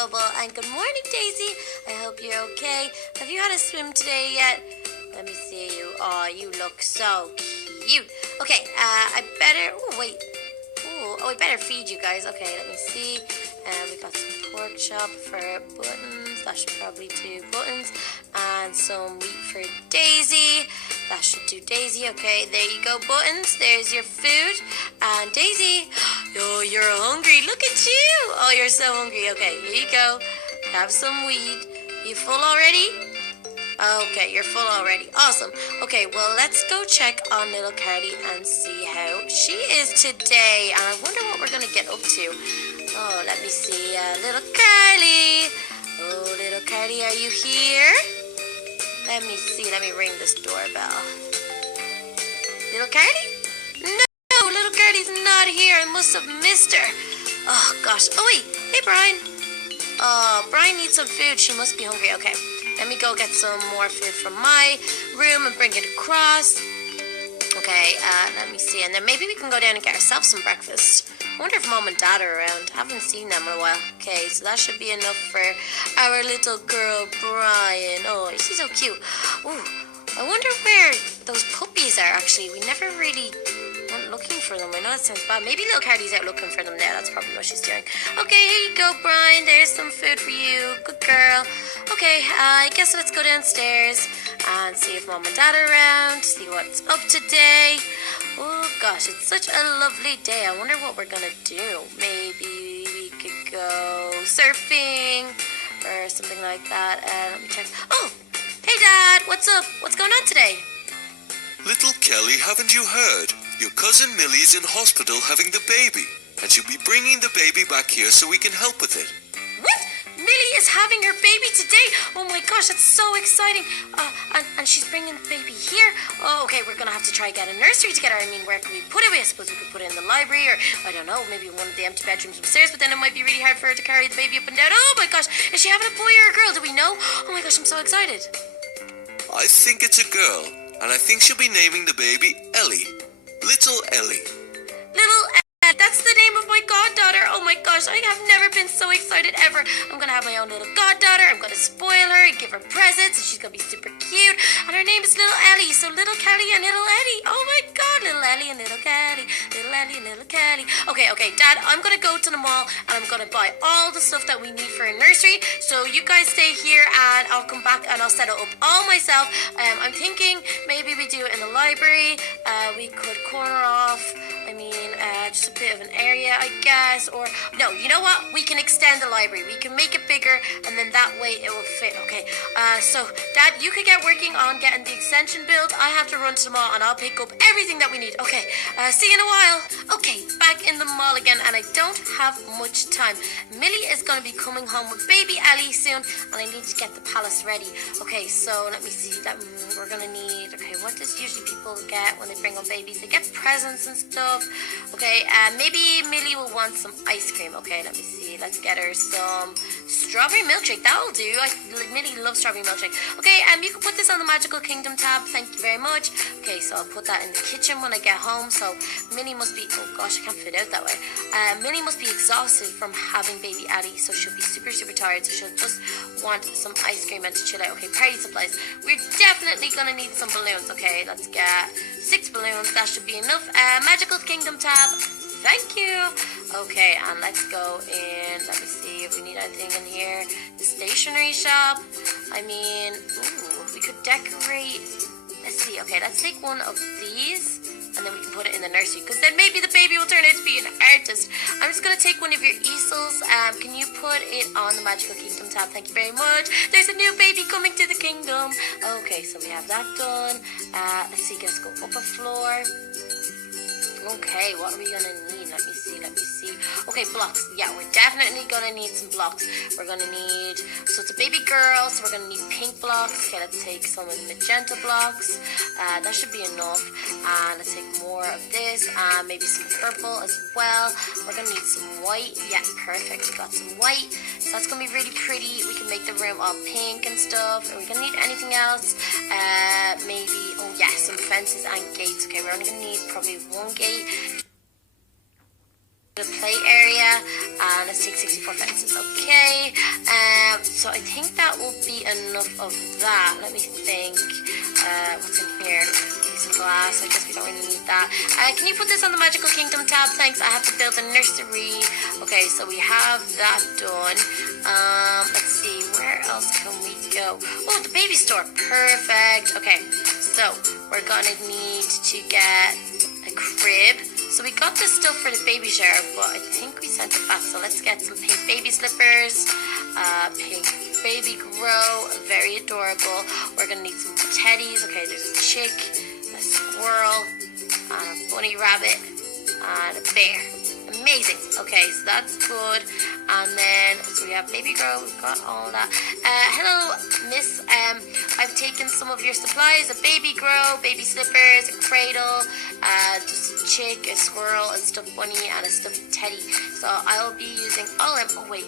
And good morning, Daisy. I hope you're okay. Have you had a swim today yet? Let me see you. Oh, you look so cute. Okay, I better. Oh, wait. I better feed you guys. Okay, let me see. We got some pork chop for Buttons. That should probably do Buttons. And some meat for Daisy. That should do Daisy. Okay, there you go, Buttons. There's your food. And Daisy, oh, you're hungry. Look at you. Oh, you're so hungry. Okay, here you go. Have some weed. You full already? Okay, you're full already. Awesome. Okay, well, let's go check on little Carly and see how she is today. And I wonder what we're going to get up to. Oh, let me see. Little Carly. Oh, little Carly, are you here? Let me see. Let me ring this doorbell. Little Carly? No, little Carly's not here. I must have missed her. Oh, gosh. Oh, wait. Hey, Brian. Oh, Brian needs some food. She must be hungry. Okay. Let me go get some more food from my room and bring it across. Okay, let me see. And then maybe we can go down and get ourselves some breakfast. I wonder if Mom and Dad are around. I haven't seen them in a while. Okay, so that should be enough for our little girl, Brian. Oh, she's so cute. Ooh, I wonder where those puppies are, actually. We never really went looking for them. I know that sounds bad. Maybe little Carly's out looking for them now. That's probably what she's doing. Okay, here you go, Brian. There's some food for you. Good girl. Okay, I guess let's go downstairs and see if Mom and Dad are around, see what's up today. Oh gosh, it's such a lovely day. I wonder what we're gonna do. Maybe we could go surfing or something like that. Let me check. Oh, hey Dad, what's up? What's going on today? Little Kelly, haven't you heard? Your cousin Millie's in hospital having the baby, and she'll be bringing the baby back here so we can help with it. What? Millie is having her baby today? Oh my gosh, that's so exciting. And she's bringing the baby here? Oh, okay, we're going to have to try and get a nursery together. I mean, where can we put it? I suppose we could put it in the library or, I don't know, maybe one of the empty bedrooms upstairs, but then it might be really hard for her to carry the baby up and down. Oh my gosh, is she having a boy or a girl? Do we know? Oh my gosh, I'm so excited. I think it's a girl, and I think she'll be naming the baby Ellie. Little Ellie. Little That's the name of my goddaughter. Oh my gosh, I have never been so excited ever. I'm gonna have my own little goddaughter. I'm gonna spoil her and give her presents, and she's gonna be super cute. And her name is Little Ellie. So Little Kelly and Little Ellie. Oh my god, Little Ellie and Little Kelly. Little Ellie and Little Kelly. Okay, Dad, I'm gonna go to the mall and I'm gonna buy all the stuff that we need for a nursery. So you guys stay here and I'll come back and I'll set it up all myself. I'm thinking maybe we do it in the library. We could corner off, just a bit of an area, I guess. Or, no, you know what? We can extend the library. We can make it bigger, and then that way it will fit, okay? So, Dad, you could get working on getting the extension built. I have to run to the mall, and I'll pick up everything that we need. Okay, see you in a while. Okay, back in the mall again, and I don't have much time. Millie is going to be coming home with baby Ellie soon, and I need to get the palace ready. Okay, so let me see. We're going to need, okay, what does usually people get when they bring home babies? They get presents and stuff. Okay, maybe Millie will want some ice cream. Okay, let me see. Let's get her some strawberry milkshake. That'll do. Millie loves strawberry milkshake. Okay, you can put this on the Magical Kingdom tab. Thank you very much. Okay, so I'll put that in the kitchen when I get home. So Millie must be, oh gosh, I can't fit out that way. Millie must be exhausted from having baby Addie, so she'll be super, super tired. So she'll just want some ice cream and to chill out. Okay, party supplies. We're definitely gonna need some balloons. Okay, let's get 6 balloons. That should be enough. Magical Kingdom tab. Thank you. Okay, and let's go in. Let me see if we need anything in here. The stationery shop. We could decorate. Let's see. Okay, let's take one of these, and then we can put it in the nursery, because then maybe the baby will turn out to be an artist. I'm just going to take one of your easels. Can you put it on the Magical Kingdom tab? Thank you very much. There's a new baby coming to the kingdom. Okay, so we have that done. Let's see. Let's go up a floor. Okay, what are we gonna need? Let me see. Okay, blocks. Yeah, we're definitely gonna need some blocks. We're gonna need, so it's a baby girl, so we're gonna need pink blocks. Okay, let's take some of the magenta blocks. That should be enough. And let's take more of this. Maybe some purple as well. We're gonna need some white. Yeah, perfect. We got some white. So that's gonna be really pretty. We can make the room all pink and stuff. Are we gonna need anything else? Maybe, oh yeah, some fences and gates. Okay, we're only gonna need probably one gate. the play area, and let's take 64 fences. Okay, so I think that will be enough of that. Let me think. What's in here? Some glass. I guess we don't really need that. Can you put this on the Magical Kingdom tab? Thanks. I have to build a nursery. Okay, so we have that done. Let's see. Where else can we go? Oh, the baby store. Perfect. Okay, so we're gonna need to get a crib. So we got this stuff for the baby shower, but I think we sent it back. So let's get some pink baby slippers, pink baby grow, very adorable. We're gonna need some teddies. Okay, there's a chick, a squirrel, a bunny rabbit, and a bear. Amazing. Okay, so that's good. And then, so we have baby grow, we've got all that. Hello, miss. I've taken some of your supplies, a baby grow, baby slippers, a cradle, just a chick, a squirrel, a stuffed bunny, and a stuffed teddy. So I'll be using all of them. Oh, wait.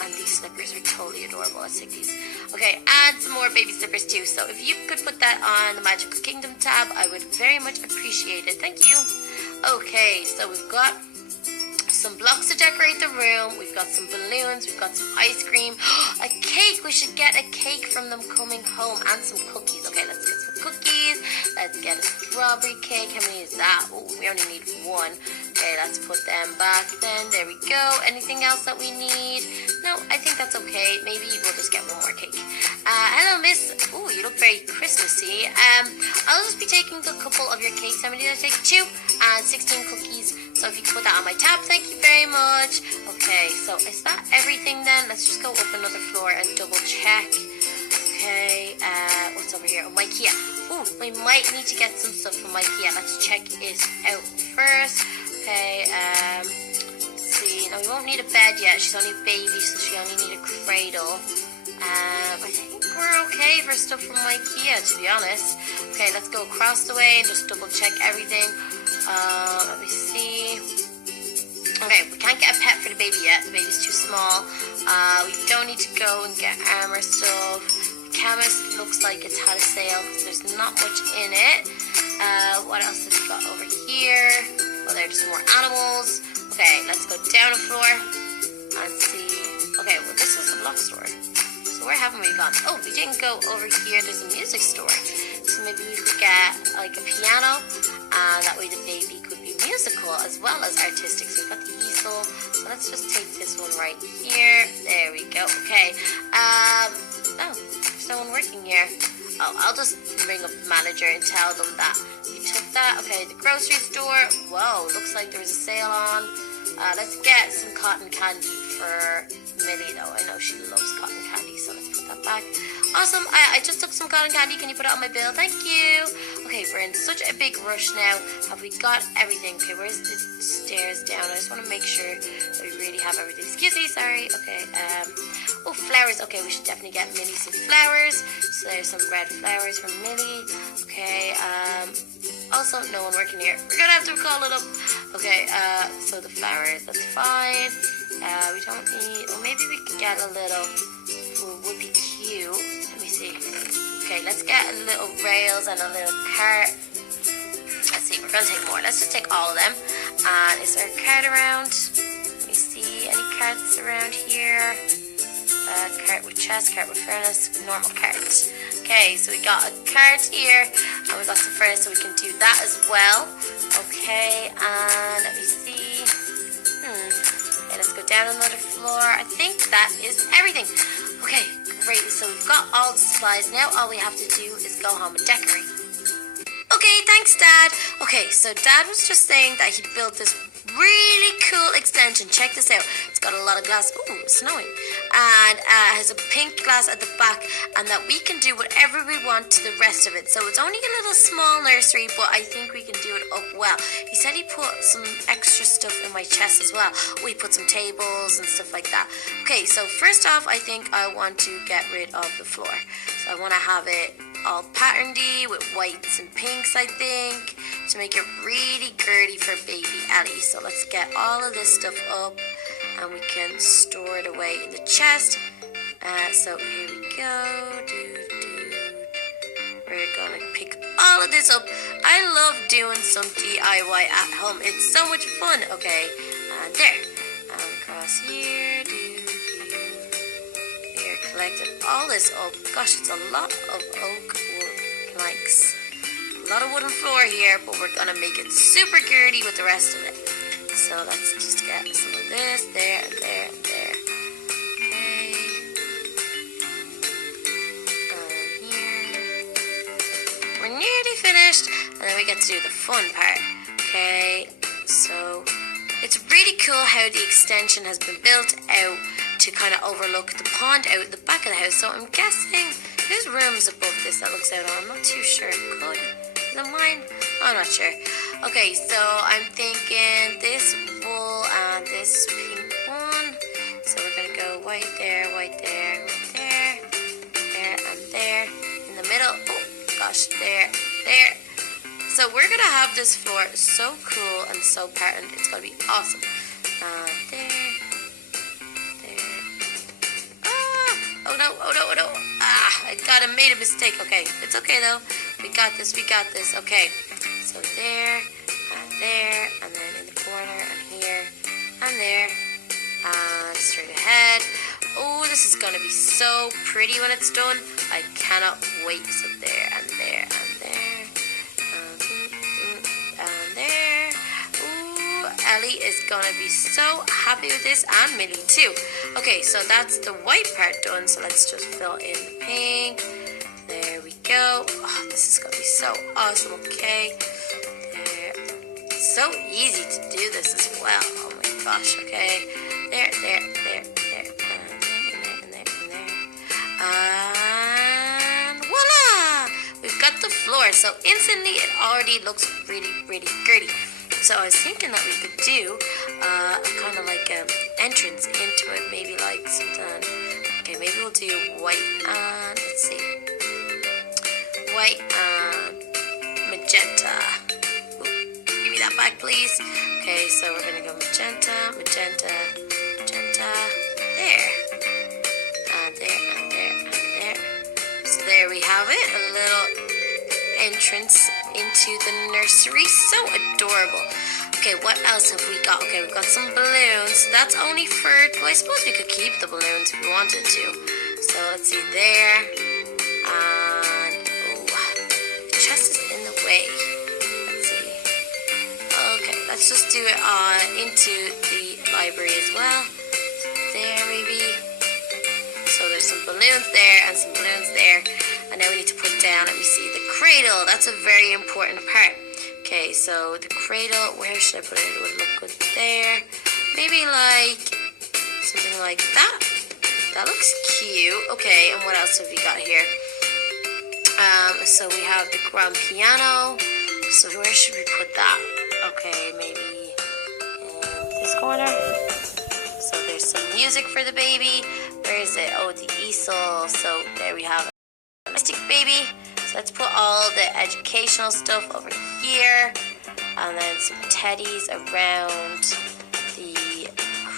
And these slippers are totally adorable. Let's take these. Okay, and some more baby slippers too. So if you could put that on the Magical Kingdom tab, I would very much appreciate it. Thank you. Okay, so we've got some blocks to decorate the room. We've got some balloons. We've got some ice cream. A cake. We should get a cake from them coming home, and some cookies. Okay, let's get some cookies. Let's get a strawberry cake. How many is that? Oh, we only need one. Okay, let's put them back then. There we go. Anything else that we need? No, I think that's okay. Maybe we'll just get one more cake. Hello, miss. Oh, you look very Christmassy. I'll just be taking a couple of your cakes. How many did I take? 2 and 16 cookies. So if you can put that on my tab, thank you very much. Okay, so is that everything then? Let's just go up another floor and double check. Okay, what's over here? Oh, IKEA. Ooh, we might need to get some stuff from IKEA. Let's check it out first. Okay, let's see. No, we won't need a bed yet. She's only a baby, so she only need a cradle. I think we're okay for stuff from IKEA, to be honest. Okay, let's go across the way and just double check everything. Let me see. Okay, we can't get a pet for the baby yet. The baby's too small. We don't need to go and get armor stuff. The chemist looks like it's had a sale because there's not much in it. What else have we got over here? Oh, there's more animals. Okay, let's go down a floor and see. Okay, well, this is the block store. So where haven't we gone? Oh, we didn't go over here. There's a music store. So maybe we could get like a piano, and that way the baby could be musical as well as artistic. So we've got the easel. So let's just take this one right here. There we go. Okay. Oh, there's no one working here. Oh, I'll just ring up the manager and tell them that you took that. Okay, the grocery store. Whoa, looks like there was a sale on. Let's get some cotton candy for Millie, though. I know she loves cotton candy, so let's put that back. Awesome. I just took some cotton candy. Can you put it on my bill? Thank you. Okay, we're in such a big rush now. Have we got everything? Okay, where's the stairs down? I just want to make sure that we really have everything. Excuse me, sorry. Okay, oh, flowers. Okay, we should definitely get Millie some flowers. So there's some red flowers from Millie. Okay, also, no one working here. We're gonna have to call it up. Okay, so the flowers, that's fine. We don't need, or maybe we could get a little, would be cute. Let me see. Okay, let's get a little rails and a little cart. Let's see, we're gonna take more. Let's just take all of them. And is there a cart around? Let me see, any carts around here? Cart with chest, cart with furnace, normal cart. Okay, so we got a cart here, and we got some furnace, so we can do that as well. Okay, and let me see. Okay, let's go down another floor. I think that is everything. Okay, great. So we've got all the supplies. Now all we have to do is go home and decorate. Okay, thanks, Dad. Okay, so Dad was just saying that he built this really cool extension. Check this out. It's got a lot of glass. Ooh, it's snowing. And has a pink glass at the back, and that we can do whatever we want to the rest of it. So it's only a little small nursery, but I think we can do it up well. He said he put some extra stuff in my chest as well. We put some tables and stuff like that. Okay, so first off, I think I want to get rid of the floor. So I want to have it all patternedy with whites and pinks, I think, to make it really girly for baby Ellie. So let's get all of this stuff up, and we can store it away in the chest. So here we go. We're gonna pick all of this up. I love doing some DIY at home. It's so much fun. Okay, and there. Across here, Here, collected all this oak. Gosh, it's a lot of oak wood planks. A lot of wooden floor here, but we're gonna make it super girdy with the rest of it. So let's just get some of this, there, and there, and there. Okay. And here. We're nearly finished, and then we get to do the fun part. Okay, so it's really cool how the extension has been built out to kind of overlook the pond out the back of the house. So I'm guessing there's rooms above this that looks out on. I'm not too sure. Is it mine? I'm not sure. Okay, so I'm thinking this wool and this pink one. So we're gonna go white there, white there, white there, there, and there. In the middle. Oh gosh, there, there. So we're gonna have this floor so cool and so patterned. It's gonna be awesome. There, there. Oh no, oh no, oh no. I made a mistake. Okay, it's okay though. We got this, we got this. Okay, so there, and then in the corner, and here, and there, and straight ahead. Oh, this is gonna be so pretty when it's done. I cannot wait. So there, and there, and there. And there. Ooh, Ellie is gonna be so happy with this, and Millie too. Okay, so that's the white part done. So let's just fill in the pink. There we go. Oh, this is gonna be so awesome. Okay, there. So easy to do this as well. Oh my gosh. Okay, there, there, there, there, and there, and there, and there, and voila! We've got the floor. So instantly, it already looks really, really girdy. So I was thinking that we could do a kind of like an entrance into it, maybe like something. Okay, maybe we'll do white and let's see, white and magenta. Ooh, give me that back, please. Okay, so we're gonna go magenta, magenta, magenta. There, and there, and there, and there. So there we have it. A little entrance into the nursery. So adorable. Okay, what else have we got? Okay, we've got some balloons. That's only for, well, I suppose we could keep the balloons if we wanted to. So let's see there. And, oh, the chest is in the way. Let's see. Okay, let's just do it into the library as well. There, maybe. So there's some balloons there and some balloons there. And now we need to put down, let me see, the cradle. That's a very important part. Okay, so the cradle, where should I put it? It would look good there. Maybe like something like that. That looks cute. Okay, and what else have we got here? So we have the grand piano. So where should we put that? Okay, maybe in this corner. So there's some music for the baby. Where is it? Oh, the easel. So there we have a mystic baby. So let's put all the educational stuff over here. And then some teddies around the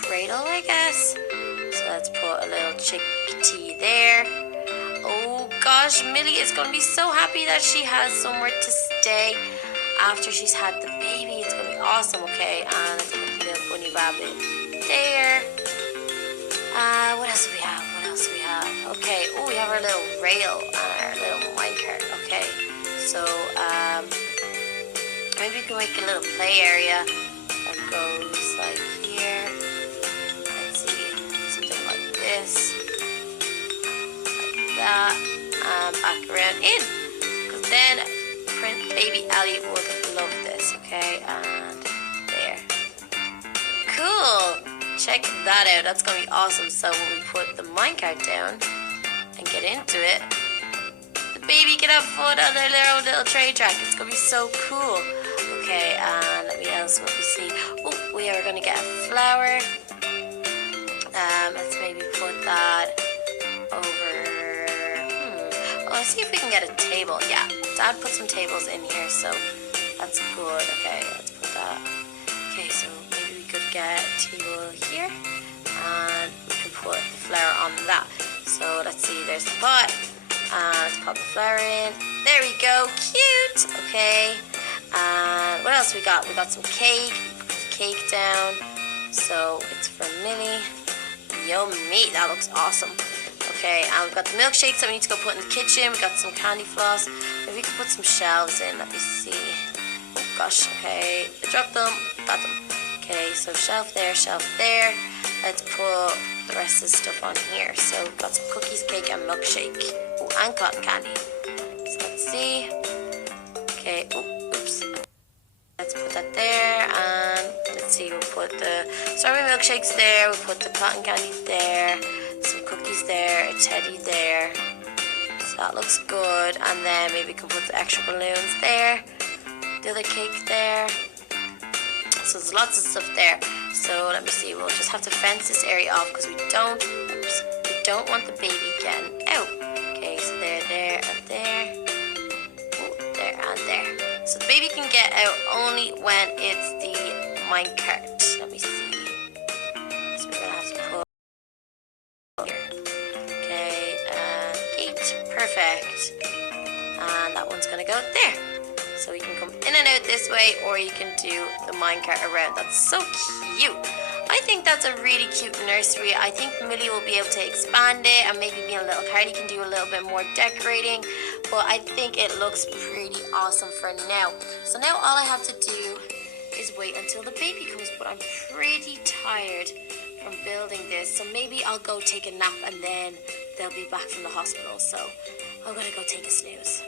cradle, I guess. So let's put a little chickadee there. Oh gosh, Millie is going to be so happy that she has somewhere to stay after she's had the baby. It's going to be awesome. Okay, and let's put the little bunny rabbit there. What else do we have? What else do we have? Okay, oh, we have our little rail and our little minecart. Okay, so maybe we can make a little play area that goes like here. Let's see, something like this, like that, and back around in. Because then baby Ellie would love this. Okay, and there. Cool. Check that out. That's going to be awesome. So when we put the minecart down and get into it, the baby can have fun on their little train track. It's going to be so cool. Okay, and let me else what we see. Oh, we are going to get a flower. Let's maybe put that over. Oh, let's see if we can get a table. Yeah, Dad put some tables in here, so that's good. Okay, let's put that. Okay, so maybe we could get a table here, and we can put the flower on that. So let's see, there's the pot. Let's pop the flower in. There we go, cute. Okay, and what else we got? We got some cake. Put the cake down. So it's for Millie. Yummy, that looks awesome. Okay, and we've got the milkshakes that we need to go put in the kitchen. We've got some candy floss. Maybe we can put some shelves in. Let me see. Oh gosh, okay. I dropped them. Got them. Okay, so shelf there, shelf there. Let's put the rest of the stuff on here. So we've got some cookies, cake, and milkshake. Oh, and cotton candy. So let's see. Okay, oh, oops. Let's put that there, and let's see, we'll put the strawberry milkshakes there, we'll put the cotton candies there, some cookies there, a teddy there. So that looks good, and then maybe we can put the extra balloons there, the other cake there. So there's lots of stuff there. So let me see, we'll just have to fence this area off because we don't want the baby getting out. Okay, so there, and there. Oh, there and there. So the baby can get out only when it's the minecart. Let me see. So we're gonna have to put here. Okay, and gate. Perfect. And that one's gonna go there. So you can come in and out this way, or you can do the minecart around. That's so cute. I think that's a really cute nursery. I think Millie will be able to expand it, and maybe me and little Carly can do a little bit more decorating. But I think it looks pretty awesome for now. So now all I have to do is wait until the baby comes. But I'm pretty tired from building this. So maybe I'll go take a nap, and then they'll be back from the hospital. So I'm gonna go take a snooze.